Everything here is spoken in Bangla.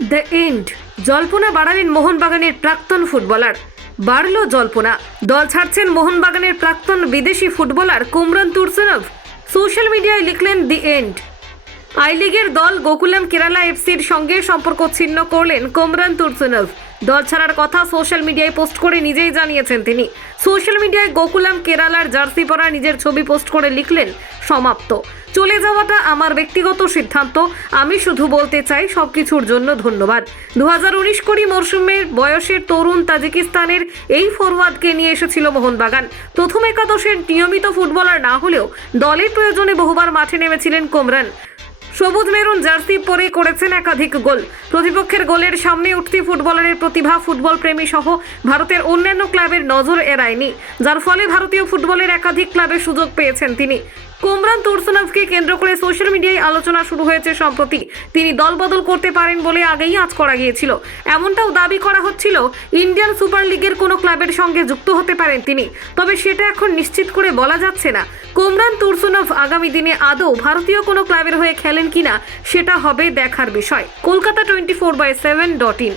The end. জল্পনা বাড়ালেন মোহনবাগানের প্রাক্তন ফুটবলার। বাড়ল জল্পনা, দল ছাড়ছেন মোহনবাগানের প্রাক্তন বিদেশি ফুটবলার কুমরান তুর্সুনভ। সোশ্যাল মিডিয়ায় লিখলেন দি এন্ড। আই লিগের দল গোকুলাম কেরালা এফসির সঙ্গে সম্পর্ক ছিন্ন করলেন কুমরান তুর্সুনভ। দল ছাড়ার কথা সোশ্যাল মিডিয়ায় পোস্ট করে নিজেই জানিয়েছেন তিনি। সোশ্যাল মিডিয়ায় গোকুলাম কেরালার জার্সি পরা নিজের ছবি পোস্ট করে লিখলেন, সমাপ্ত। চলে যাওয়াটা আমার ব্যক্তিগত সিদ্ধান্ত। আমি শুধু বলতে চাই সবকিছুর জন্য ধন্যবাদ। 2019-20 মরশুমের বয়সের তরুণ তাজিকিস্তানের এই ফরওয়ার্ডকে নিয়ে এসেছিল মোহনবাগান। প্রথম একাদশের নিয়মিত ফুটবলার না হলেও দলের প্রয়োজনে বহুবার মাঠে নেমেছিলেন কুমরান। সবুজ মেরুন জার্সি পরে করেছেন একাধিক গোল। প্রতিপক্ষের গোলের সামনে উঠতি ফুটবলারের প্রতিভা ফুটবল প্রেমী সহ ভারতের অন্যান্য ক্লাবের নজর এড়ায়নি, যার ফলে ভারতীয় ফুটবলের একাধিক ক্লাবে সুযোগ পেয়েছেন তিনি। কুমরান তুর্সুনভকে কেন্দ্র করে সোশ্যাল মিডিয়ায় আলোচনা শুরু হয়েছে সম্প্রতি। তিনি দল বদল করতে পারেন বলে আগেই আঁচ করা গিয়েছিল। এমনটাও দাবি করা হচ্ছিল ইন্ডিয়ান সুপার লিগের কোনো ক্লাবের সঙ্গে যুক্ত হতে পারেন তিনি, তবে সেটা এখন নিশ্চিত করে বলা যাচ্ছে না। কুমরান তুর্সুনভ আগামী দিনে আদৌ ভারতীয় কোনো ক্লাবের হয়ে খেলেন কিনা সেটা হবে দেখার বিষয়। কলকাতা 24/7.in।